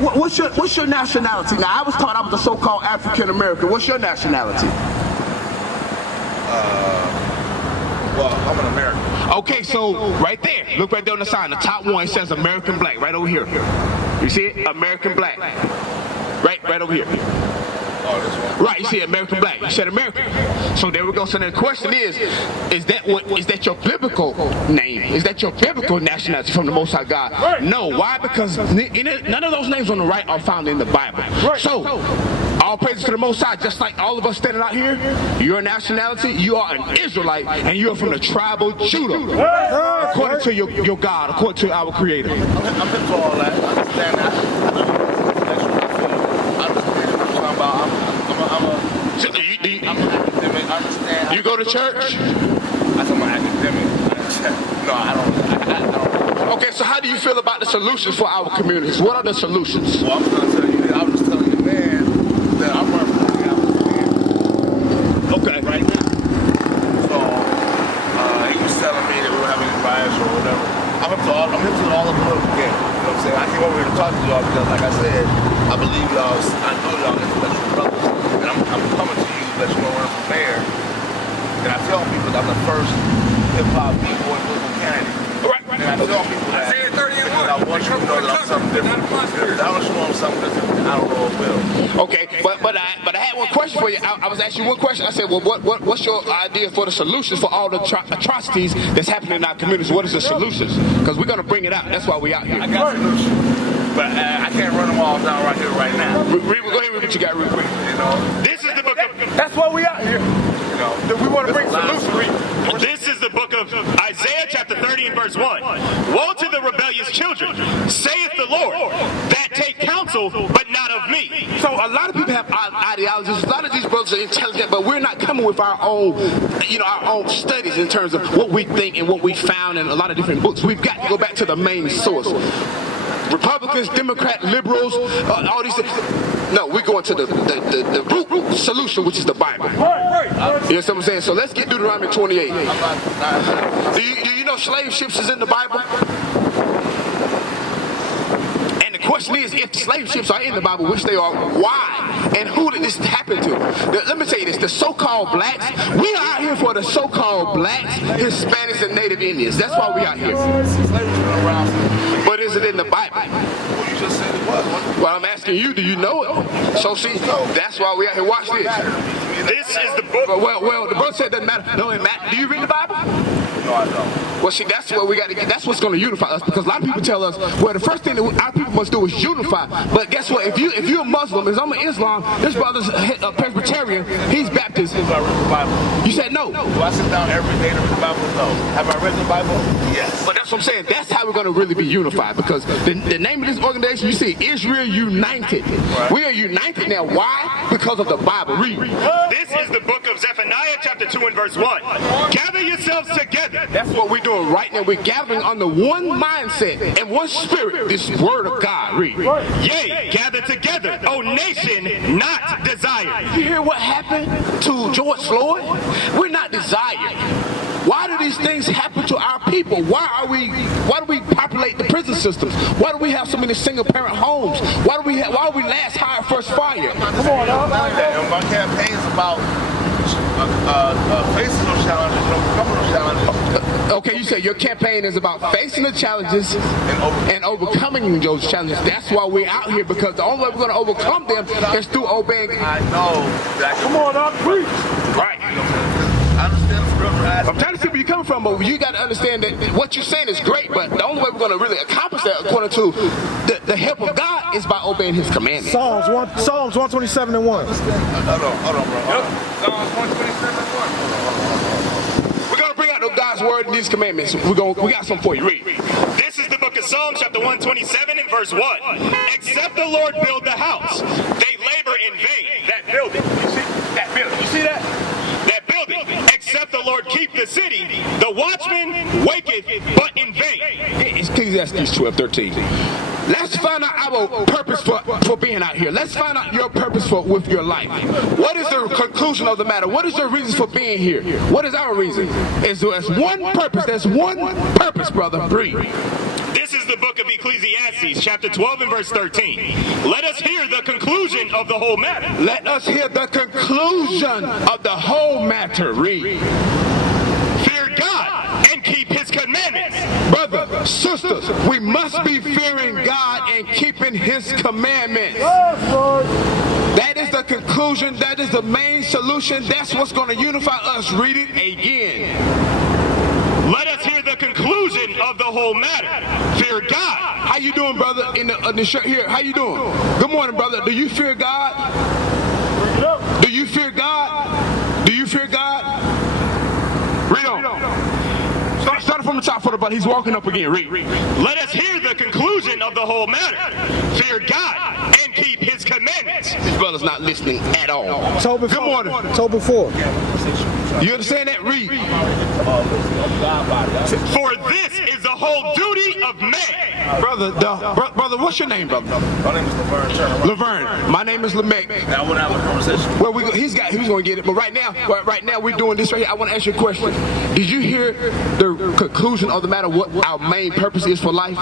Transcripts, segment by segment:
What's your nationality? Now, I was taught I was a so-called African American. What's your nationality? Well, I'm an American. Okay, so right there, look right there on the side. The top one says American Black, right over here. You see it? American Black. Right over here. Oh, this one? Right, you see American Black. You said American. So there we go. So then the question is that your biblical name? Is that your biblical nationality from the Most High God? Right. No. Why? Because none of those names on the right are found in the Bible. Right. So all praises to the Most High. Just like all of us standing out here, your nationality, you are an Israelite, and you are from the tribe of Judah, according to your God, according to our Creator. I'm into all that. I understand that. I'm an academic. I understand. You go to church? I said I'm an academic. No, I don't. Okay, so how do you feel about the solutions for our communities? What are the solutions? Well, I'm going to tell you that. I was just telling you, man, that I'm running for the Okay. Right now. So, he was telling me that we were having riots or whatever. I'm into all the political game. You know what I'm saying? I came over here to talk to y'all because, like I said, I believe y'all, I know y'all intellectual brothers. And I'm coming to you to let you know where I'm from there. And I tell people that I'm the first hip-hop b-boy political candidate. Right. And I tell people that Isaiah 30 and 1. I want you to know that I'm something different. If I don't show them something different, I don't know it will. Okay, but I had one question for you. I was asking you one question. I said, well, what's your idea for the solutions for all the atrocities that's happening in our communities? What is the solutions? Because we're going to bring it out. That's why we're out here. I got solutions, but I can't run them all down right here, right now. Go ahead and read what you got real quick. You know, This is the book of... That's why we out here. you know, That we want to bring solutions. solutions. This is the book of Isaiah chapter 30 and verse 1. Woe to the rebellious children, saith the Lord, that take counsel, but not of me. So a lot of people have ideologies. A lot of these brothers are intelligent, but we're not coming with our own studies in terms of what we think and what we found in a lot of different books. We've got to go back to the main source. Republicans, Democrats, liberals, all these things. No, we're going to the root solution, which is the Bible. You know what I'm saying? So let's get Deuteronomy 28. Do you know slave ships is in the Bible? And the question is, if slave ships are in the Bible, which they are, why? And who did this happen to? Let me tell you this, the so-called blacks, we are out here for the so-called blacks, Hispanics, and Native Indians. That's why we out here. But is it in the Bible? Well, you just said it was. Well, I'm asking you, do you know it? So see, that's why we out here. Watch this. This is the book... Well, the brother said it doesn't matter. No, it matters. Do you read the Bible? No, I don't. Well, see, that's what we got to get. That's what's going to unify us, because a lot of people tell us, well, the first thing that our people must do is unify. But guess what? If you're a Muslim, as I'm an Islam, this brother's a Presbyterian, he's Baptist. Do I read the Bible? You said no. Do I sit down every day to read the Bible? No. Have I read the Bible? Yes. But that's what I'm saying. That's how we're going to really be unified, because the name of this organization, you see, Israel United. Right. We are united now. Why? Because of the Bible. Read. This is the book of Zephaniah chapter 2 and verse 1. Gather yourselves together. That's what we're doing right now. We're gathering under one mindset and one spirit, this word of God. Read. Yea, gather together, O nation, not desired. You hear what happened to George Floyd? We're not desired. Why do these things happen to our people? Why do we populate the prison systems? Why do we have so many single parent homes? Why are we last hire first fire? Come on, my campaign is about facing those challenges and overcoming those challenges. Okay, you said your campaign is about facing the challenges and overcoming those challenges. That's why we're out here, because the only way we're going to overcome them is through obeying. I know that. Come on, up, preach. Right. I understand the scripture. I'm trying to see where you're coming from, but you got to understand that what you're saying is great, but the only way we're going to really accomplish that, according to the help of God, is by obeying His commandments. Psalms 127 and 1. Hold on, bro. Psalms 127 and 1. We're going to bring out God's word and these commandments. We got something for you. Read. This is the book of Psalms chapter 127 and verse 1. Except the Lord build the house, they labor in vain that build it. You see that building? You see that? That building. Except the Lord keep the city, the watchman waketh, but in vain. Ecclesiastes 12:13. Let's find out our purpose for being out here. Let's find out your purpose with your life. What is the conclusion of the matter? What is your reason for being here? What is our reason? There's one purpose. There's one purpose, brother. Breathe. This is the book of Ecclesiastes, chapter 12 and verse 13. Let us hear the conclusion of the whole matter. Let us hear the conclusion of the whole matter. Read. Fear God and keep his commandments. Brothers, sisters, we must be fearing God and keeping his commandments. That is the conclusion. That is the main solution. That's what's going to unify us. Read it again. Let us hear the conclusion of the whole matter. Fear God. How you doing, brother? In the shirt here. How you doing? Good morning, brother. Do you fear God? Do you fear God? Do you fear God? Read on. Start from the top for the brother. He's walking up again. Read. Let us hear the conclusion of the whole matter. Fear God and keep his commandments. This brother's not listening at all. Good morning. October 4th. You understand that? Read. For this is the whole duty of man. Brother, what's your name, brother? My name is Laverne Turner. Laverne. My name is Lamech. Now I want to have a conversation. Well, he's going to get it. But right now we're doing this right here. I want to ask you a question. Did you hear the conclusion of the matter? What our main purpose is for life?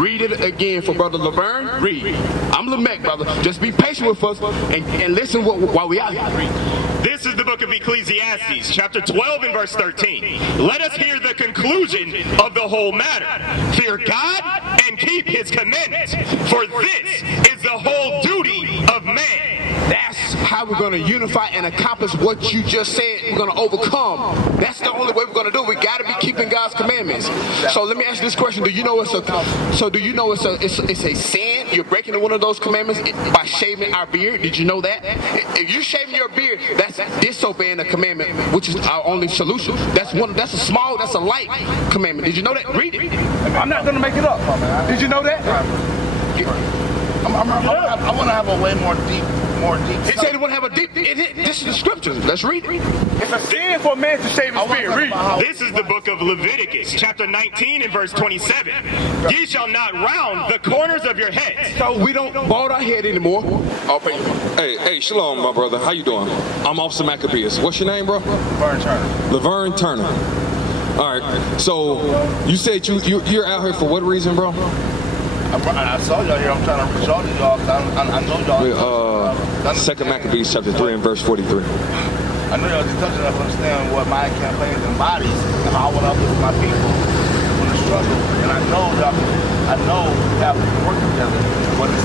Read it again for Brother Laverne. Read. I'm Lamech, brother. Just be patient with us and listen while we out here. Read. This is the book of Ecclesiastes, chapter 12 and verse 13. Let us hear the conclusion of the whole matter. Fear God and keep his commandments, for this is the whole duty of man. That's how we're going to unify and accomplish what you just said. We're going to overcome. That's the only way we're going to do it. We got to be keeping God's commandments. So let me ask you this question: do you know it's a sin? You're breaking one of those commandments by shaving our beard. Did you know that? If you shaving your beard, that's disobeying a commandment, which is our only solution. That's a light commandment. Did you know that? Read it. I'm not going to make it up. Did you know that? I want to have a way more deep. He said he want to have a deep. This is the scriptures. Let's read it. It's a sin for a man to shave his beard. Read. This is the book of Leviticus, chapter 19 and verse 27. Ye shall not round the corners of your heads. So we don't bald our head anymore. Hey, shalom, my brother. How you doing? I'm Officer Maccabeus. What's your name, bro? Laverne Turner. Laverne Turner. All right. So you said you're out here for what reason, bro? I saw y'all here. I'm trying to reach all of y'all. I know y'all. Second Maccabees, chapter 3 and verse 43. I know y'all just touching up to understand what my campaigns embodies and how I want to uplift my people in the struggle. And I know we have to work together. But it's,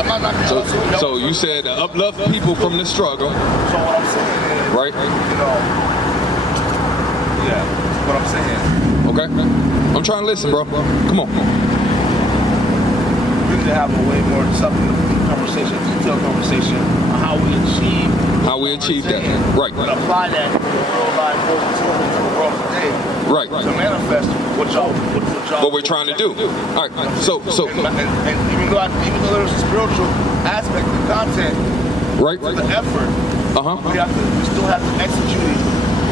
I'm not knocking y'all. So you said uplift people from the struggle. So what I'm saying is, right? Yeah, that's what I'm saying. Okay. I'm trying to listen, bro. Come on. We need to have a way more conversation, detailed conversation on how we achieve that. Right. And apply that to the real life, to the world today. Right. To manifest what we're trying to do. All right. So. And even though there's a spiritual aspect to the content, right. The effort, we still have to execute it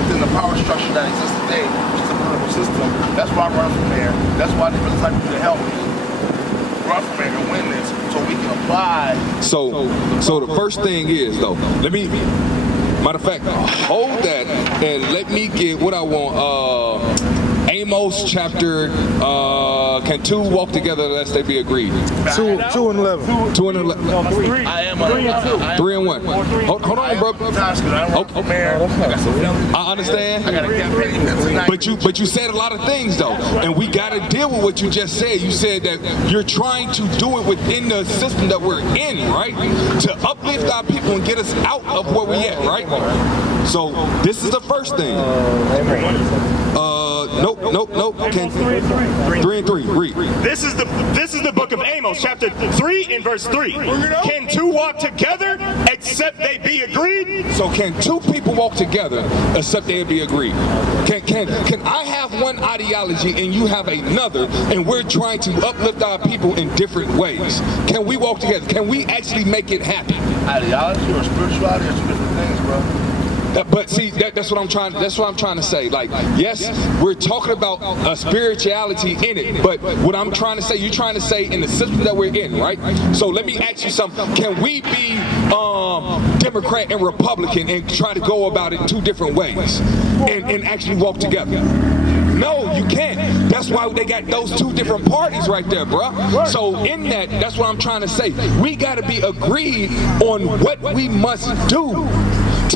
within the power structure that exists today, which is the political system. That's why I run from there. That's why they really like you to help me run from there and win this, so we can apply. So the first thing is, though, matter of fact, hold that and let me get what I want. Amos chapter, can two walk together unless they be agreed? 2 and 11. 2 and 11. No, 3. I am 3 and 2. 3 and 1. Hold on, bro. I understand. I got a campaign. But you said a lot of things though, and we got to deal with what you just said. You said that you're trying to do it within the system that we're in, right? To uplift our people and get us out of where we at, right? So this is the first thing. Nope. 3 and 3. Read. This is the book of Amos, chapter 3 and verse 3. Can two walk together except they be agreed? So can two people walk together except they be agreed? Can I have one ideology and you have another, and we're trying to uplift our people in different ways? Can we walk together? Can we actually make it happen? Ideology or spirituality are two different things, bro. But see, that's what I'm trying to say. Like, yes, we're talking about a spirituality in it, but what I'm trying to say, you're trying to say in the system that we're in, right? So let me ask you something. Can we be Democrat and Republican and try to go about it two different ways and actually walk together? No, you can't. That's why they got those two different parties right there, bruh. So in that's what I'm trying to say. We got to be agreed on what we must do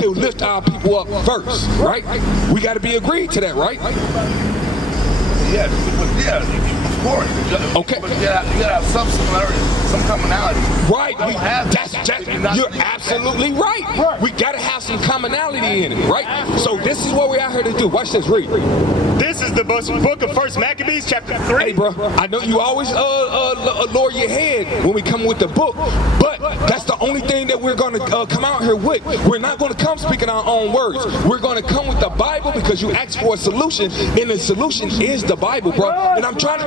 to lift our people up first, right? We got to be agreed to that, right? Yeah, of course. Okay. But you gotta have some similarities, some commonality. Right. You're absolutely right. We got to have some commonality in it, right? So this is what we're out here to do. Watch this. Read. This is the book of 1 Maccabees, chapter 3. Hey, bro, I know you always lower your head when we come with the book, but that's the only thing that we're going to come out here with. We're not going to come speaking our own words. We're going to come with the Bible because you asked for a solution, and the solution is the Bible, bro. And I'm trying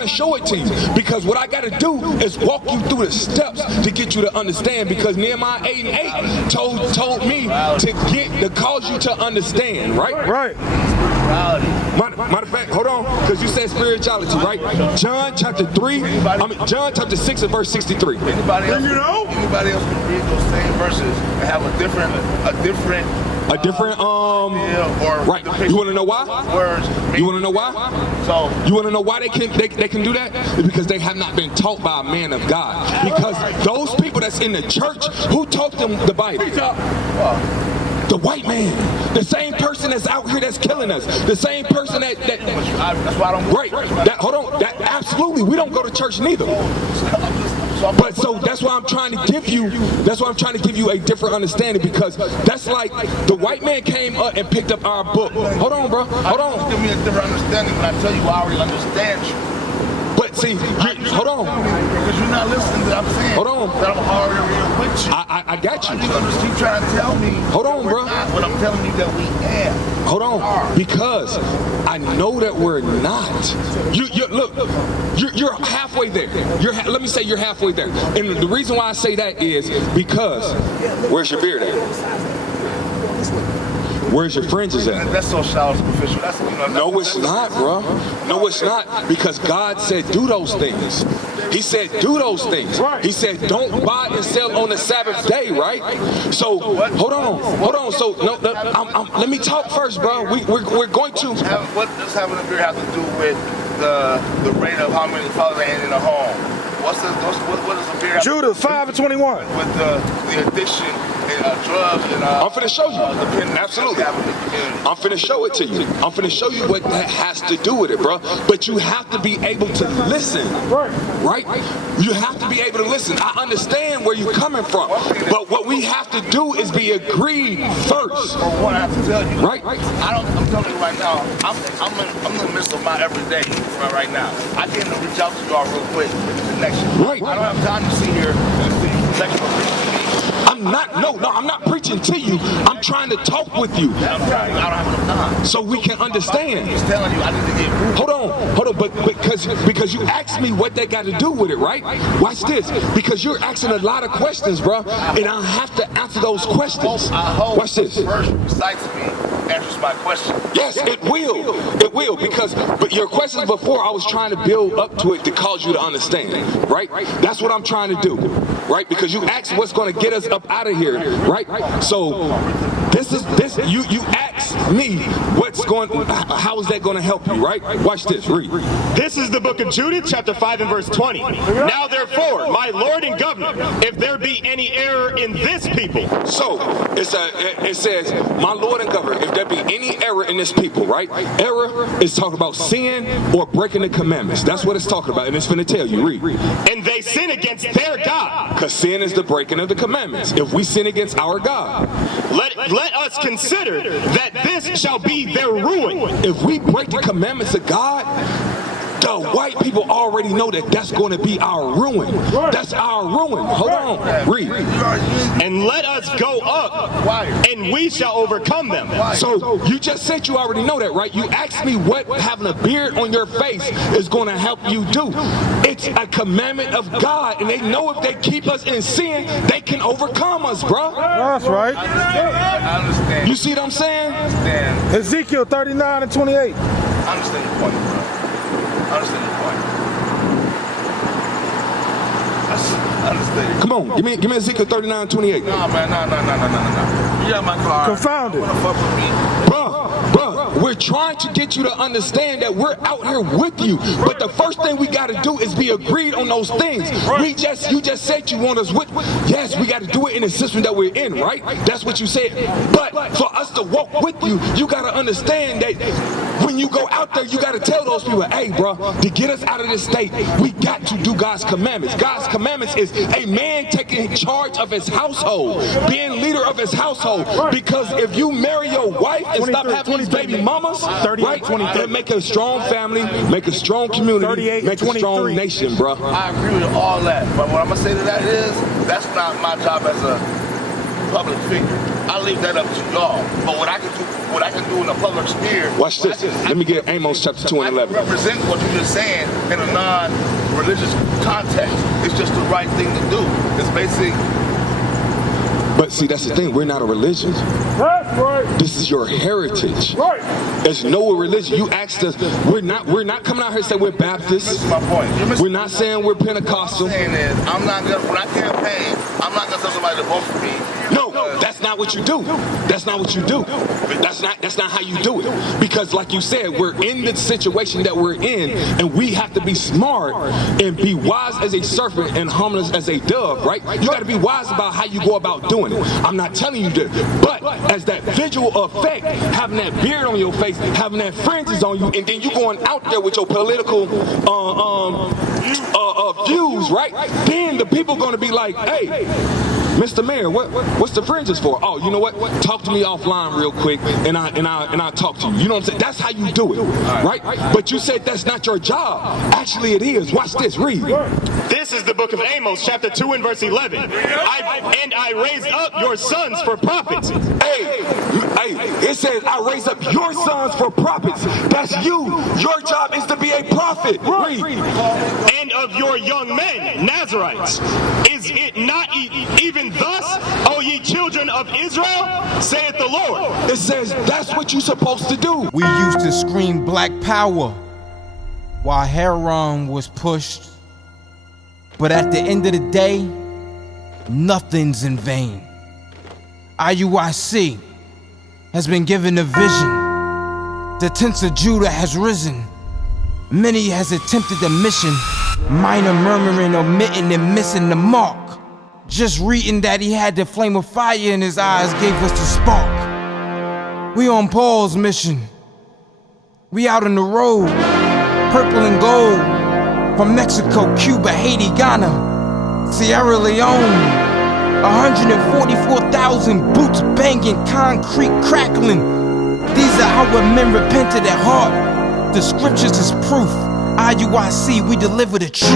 to show it to you, because what I got to do is walk you through the steps to get you to understand, because Nehemiah 8:8 told me to cause you to understand, right? Right. Matter of fact, hold on, because you said spirituality, right? John chapter 6 and verse 63. Anybody else can read those same verses and have a different right. You want to know why? Words. You want to know why? So you want to know why they can do that? It's because they have not been taught by a man of God. Because those people that's in the church, who taught them the Bible? The white man, the same person that's out here that's killing us, the same person that that's why I don't. Right. That absolutely. We don't go to church neither. But so that's why I'm trying to give you. That's why I'm trying to give you a different understanding, because that's like the white man came up and picked up our book. Hold on, bro. Hold on. Give me a different understanding when I tell you I already understand you. But see, hold on. Because you're not listening to what I'm saying. Hold on. That I'm already with you. I got you. You just keep trying to tell me. Hold on, bro. What I'm telling you that we am. Hold on, because I know that we're not. You're halfway there. Let me say you're halfway there. And the reason why I say that is because where's your beard at? Where's your fringes at? That's so shallow, superficial. No, it's not, bro. No, it's not. Because God said do those things. He said do those things. He said don't buy and sell on the Sabbath day, right? So hold on. So let me talk first, bro. We're going to. What does having a beard have to do with the rate of how many fathers are in a home? What does a beard have Judah 5:21 with the addiction and drugs and I'm finna show you. Absolutely. I'm finna show it to you. I'm finna show you what that has to do with it, bro. But you have to be able to listen. Right? You have to be able to listen. I understand where you're coming from. But what we have to do is be agreed first. For one, I have to tell you. Right? I'm telling you right now, I'm in the midst of my everyday right now. I can't even reach out to y'all real quick with the connection. Right. I don't have time to sit here and see connection. I'm not preaching to you. I'm trying to talk with you. I don't have enough time. So we can understand. I'm just telling you, I need to get moving. Hold on, but because you asked me what that got to do with it, right? Watch this. Because you're asking a lot of questions, bro, and I have to answer those questions. Watch this. First recites me answers my question. Yes, it will. It will, but your questions before, I was trying to build up to it to cause you to understand, right? That's what I'm trying to do, right? Because you asked what's going to get us up out of here, right? So you asked me how is that going to help you, right? Watch this. Read. This is the book of Judah, chapter 5 and verse 20. Now therefore, my Lord and Governor, if there be any error in this people. So it says, my Lord and Governor, if there be any error in this people, right? Error is talking about sin or breaking the commandments. That's what it's talking about, and it's going to tell you. Read. And they sin against their God. Because sin is the breaking of the commandments. If we sin against our God, let us consider that this shall be their ruin. If we break the commandments of God, The white people already know that that's going to be our ruin. That's our ruin. Hold on. Read. And let us go up, and we shall overcome them. So you just said you already know that, right? You asked me what having a beard on your face is going to help you do. It's a commandment of God, and they know if they keep us in sin, they can overcome us, bro. That's right. I understand. You see what I'm saying? I understand. Ezekiel 39 and 28. I understand your point, bro. I understand your point. I understand. Come on, give me Ezekiel 39, 28. Nah, man, nah. You got my car. Confounded. Wanna fuck with me? Bruh, we're trying to get you to understand that we're out here with you. But the first thing we got to do is be agreed on those things. You just said you want us with. Yes, we got to do it in the system that we're in, right? That's what you said. But for us to walk with you, you got to understand that when you go out there, you got to tell those people, hey, bro, to get us out of this state, we got to do God's commandments. God's commandments is a man taking charge of his household, being leader of his household. Because if you marry your wife and stop having these baby mamas, right, then make a strong family, make a strong community, make a strong nation, bro. I agree with all that, but what I'm gonna say to that is, that's not my job as a public figure. I leave that up to y'all. But what I can do in the public sphere. Watch this. Let me get Amos chapter 2 and 11. I can represent what you're just saying in a non-religious context. It's just the right thing to do. It's basic. But see, that's the thing. We're not a religion. That's right. This is your heritage. Right. There's no religion. You asked us. We're not coming out here saying we're Baptists. This is my point. We're not saying we're Pentecostal. What I'm saying is, I'm not gonna, when I campaign, I'm not gonna tell somebody to vote for me. No, that's not what you do. That's not what you do. That's not how you do it. Because like you said, we're in the situation that we're in, and we have to be smart and be wise as a serpent and harmless as a dove, right? You got to be wise about how you go about doing it. I'm not telling you to, but as that visual effect, having that beard on your face, having that fringes on you, and then you going out there with your political views, right? Then the people going to be like, hey, Mr. Mayor, what's the fringes for? Oh, you know what? Talk to me offline real quick, and I'll talk to you. You know what I'm saying? That's how you do it, right? But you said that's not your job. Actually, it is. Watch this. Read. This is the book of Amos, chapter 2 and verse 11. I raised up your sons for prophets. Hey, it says, I raise up your sons for prophets. That's you. Your job is to be a prophet. Read. And of your young men, Nazarites. Is it not even thus, O ye children of Israel, saith the Lord? It says that's what you're supposed to do. We used to scream black power while Heron was pushed. But at the end of the day, nothing's in vain. IUIC has been given a vision. The tents of Judah has risen. Many has attempted the mission, minor murmuring, omitting, and missing the mark. Just reading that he had the flame of fire in his eyes gave us the spark. We on Paul's mission. We out on the road, purple and gold, from Mexico, Cuba, Haiti, Ghana, Sierra Leone. 144,000 boots banging, concrete crackling. These are our men repented at heart. The scriptures is proof. IUIC, we deliver the truth.